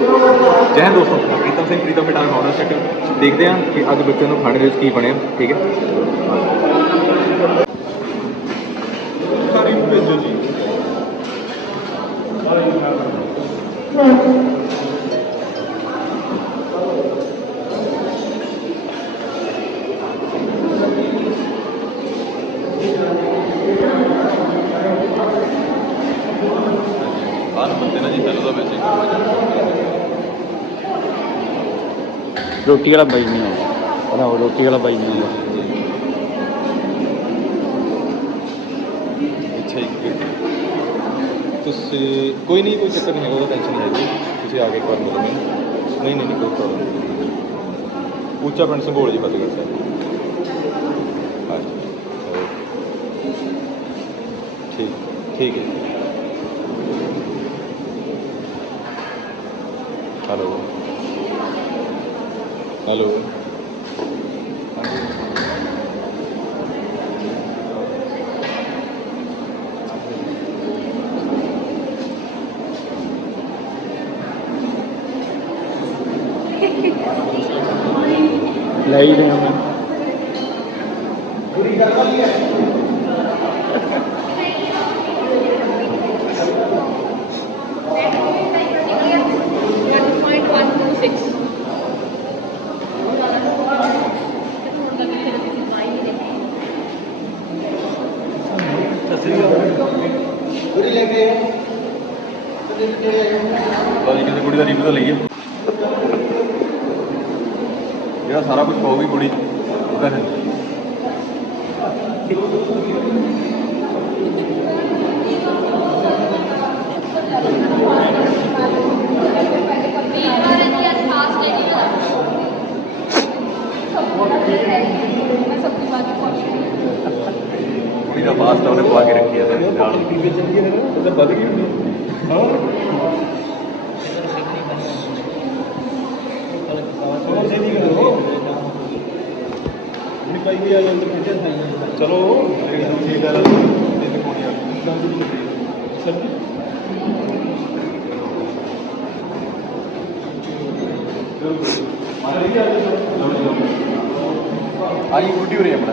ਜੈ ਦੋਸਤੋ ਪ੍ਰੀਤਮ ਸਿੰਘ ਪ੍ਰੀਤਮ ਬੇਟਾ ਨੌਨ ਸੈਕਟਰ ਦੇਖਦੇ ਹਾਂ ਕਿ ਅੱਜ ਬੱਚਿਆਂ ਨੂੰ ਖਾਣੇ ਦੇ ਵਿੱਚ ਕੀ ਬਣਿਆ ਠੀਕ ਹੈ? ਤਾਰੀਫ ਭੇਜੋ ਜੀ। ਬੰਦੇ ਨਾ ਜੀ ਰੋਟੀ ਵਾਲਾ ਬਾਈ ਨਹੀਂ ਆਉਂਦਾ। ਨਾ ਰੋਟੀ ਵਾਲਾ ਬਾਈ ਨਹੀਂ ਆਉਂਦਾ। ਅੱਛਾ ਤੁਸੀਂ ਕੋਈ ਨਹੀਂ ਕੋਈ ਚੱਕਰ ਨਹੀਂ ਹੈਗਾ ਉਹਦਾ ਟੈਨਸ਼ਨ ਨਹੀਂ ਹੈਗੀ। ਤੁਸੀਂ ਆ ਕੇ ਕਰ ਲਓ ਮੈਨੂੰ। ਨਹੀਂ ਨਹੀਂ ਨਹੀਂ ਕੋਈ ਪ੍ਰੋਬਲਮ ਨਹੀਂ। ਉੱਚਾ ਪਿੰਡ ਸੰਭੋਲ ਜੀ ਫਤਿਹਗੜ੍ਹ ਸਾਹਿਬ। ਹਾਂਜੀ। ਠੀਕ ਠੀਕ ਹੈ ਹੈਲੋ ਹੈਲੋ ਲੈ ਹੀ ਰਿਹਾ ਲਓ ਜੀ ਕਿਸੇ ਕੁੜੀ ਦਾ ਰਿਵਿਊ ਤਾਂ ਲਈਏ। ਜਿਹੜਾ ਸਾਰਾ ਕੁਝ ਕਹੂਗੀ ਕੁੜੀ ਉਹਦਾ ਹੈ ਕੁੜੀ ਦਾ ਪਾਸਟ ਉਹਨੇ ਪਵਾ ਕੇ ਰੱਖੀ ਹੈ ਤੇ ਨਾਲ ਟੀਵੀ ਚੱਲੀ ਹੈ। ਨਾ ਤਾਂ ਵੱਧ ਗਈ ਹੁੰਦੀ ਹਾਂ ਚਲੋ। ਠੀਕ ਹੈ ਤਿੰਨ ਕੋਣੀਆਂ ਸਰ ਆਈ ਗੁੱਡੀ ਹੋ ਰਹੀ ਆਪਣਾ।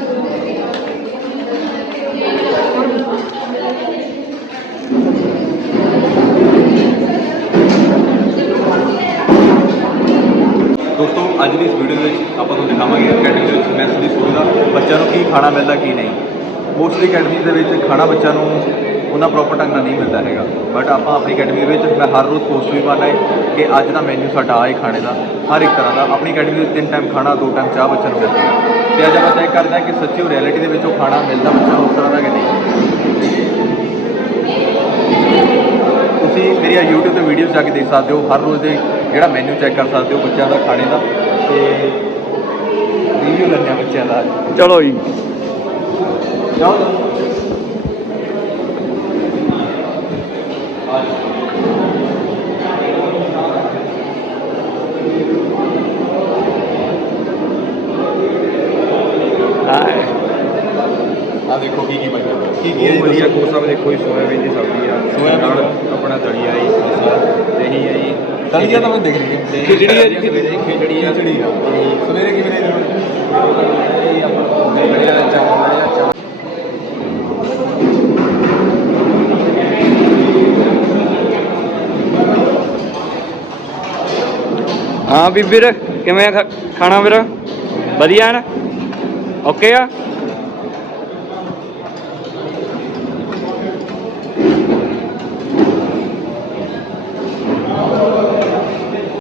ਅੱਜ ਦੀ ਇਸ ਵੀਡੀਓ ਦੇ ਵਿੱਚ ਆਪਾਂ ਤੁਹਾਨੂੰ ਦਿਖਾਵਾਂਗੇ ਅਕੈਡਮੀ ਦੇ ਵਿੱਚ ਮੈਥ ਦੀ ਸੁਵਿਧਾ ਬੱਚਿਆਂ ਨੂੰ ਕੀ ਖਾਣਾ ਮਿਲਦਾ, ਕੀ ਨਹੀਂ। ਮੋਸਟਲੀ ਅਕੈਡਮੀ ਦੇ ਵਿੱਚ ਖਾਣਾ ਬੱਚਿਆਂ ਨੂੰ ਉਹਨਾਂ ਪ੍ਰੋਪਰ ਢੰਗ ਨਾਲ ਨਹੀਂ ਮਿਲਦਾ ਹੈਗਾ। ਬਟ ਆਪਾਂ ਆਪਣੀ ਅਕੈਡਮੀ ਦੇ ਵਿੱਚ, ਮੈਂ ਹਰ ਰੋਜ਼ ਪੋਸਟ ਵੀ ਪਾਉਂਦਾ ਹੈ ਕਿ ਅੱਜ ਦਾ ਮੈਨੂ ਸਾਡਾ ਆਏ ਖਾਣੇ ਦਾ, ਹਰ ਇੱਕ ਤਰ੍ਹਾਂ ਦਾ। ਆਪਣੀ ਅਕੈਡਮੀ ਦੇ ਵਿੱਚ ਤਿੰਨ ਟਾਈਮ ਖਾਣਾ, ਦੋ ਟਾਈਮ ਚਾਹ ਬੱਚਿਆਂ ਨੂੰ ਮਿਲਦੀ ਹੈ। ਤੇ ਅੱਜ ਆਪਾਂ ਚੈੱਕ ਕਰਦੇ ਹਾਂ ਕਿ ਸੱਚੀ ਉਹ ਰਿਐਲਿਟੀ ਦੇ ਵਿੱਚ ਉਹ ਖਾਣਾ ਮਿਲਦਾ ਬੱਚਾ ਉਸ ਤਰ੍ਹਾਂ ਦਾ ਕਿ ਨਹੀਂ। ਤੁਸੀਂ ਮੇਰੀਆਂ YouTube ਤੇ ਵੀਡੀਓਜ਼ ਜਾ ਕੇ ਦੇਖ ਸਕਦੇ ਹੋ। ਹਰ ਰੋਜ਼ ਦੇ ਜਿਹੜਾ ਮੈਨੂ ਚੈੱਕ ਕਰ ਸਕਦੇ ਹੋ ਬੱਚਿਆਂ ਦਾ ਖਾਣੇ ਦਾ। ਤੇ ਰਿਵਿਊ ਹਾਂ ਬੱਚਿਆਂ ਦਾ। ਚਲੋ ਜੀ। ਜਾਓ ਹਾਏ ਆ ਦੇਖੋ ਕੀ ਕੀ ਬਣਿਆ ਕੀ ਕੀ ਹੈ ਬਹੁਤ ਜੀ ਵਧੀਆ? ਕੋਸਾ ਦੇਖੋ ਜੀ ਸੋਇਆਬੀਨ ਦੀ ਸਬਜ਼ੀ ਆ। ਸੋਇਆਬੀਨ। ਨਾਲ ਆਪਣਾ ਦਲੀਆ ਜੀ ਦਹੀਂ ਹੈ ਜੀ। ਦਲੀਆ ਤਾਂ ਮੈਂ ਦੇਖ ਰਹੀ ਹਾਂ ਤੇ ਖਿਚੜੀ ਹੈ ਜੀ, ਖਿਚੜੀ ਆ। ਖਿਚੜੀ ਆ। ਸਵੇਰੇ ਕੀ ਬਣਾਇਆ ਇਹ ਆਪਾਂ ਬੜਿਆ ਚਾਵਲ ਬੜਿਆ ਚਾਵਲ ਹਾਂ ਬੀਬੀਰ ਕਿਵੇਂ ਆ ਖਾ- ਖਾਣਾ ਵੀਰ? ਵਧੀਆ ਹੈ ਨਾ? ਓਕੇ ਆ?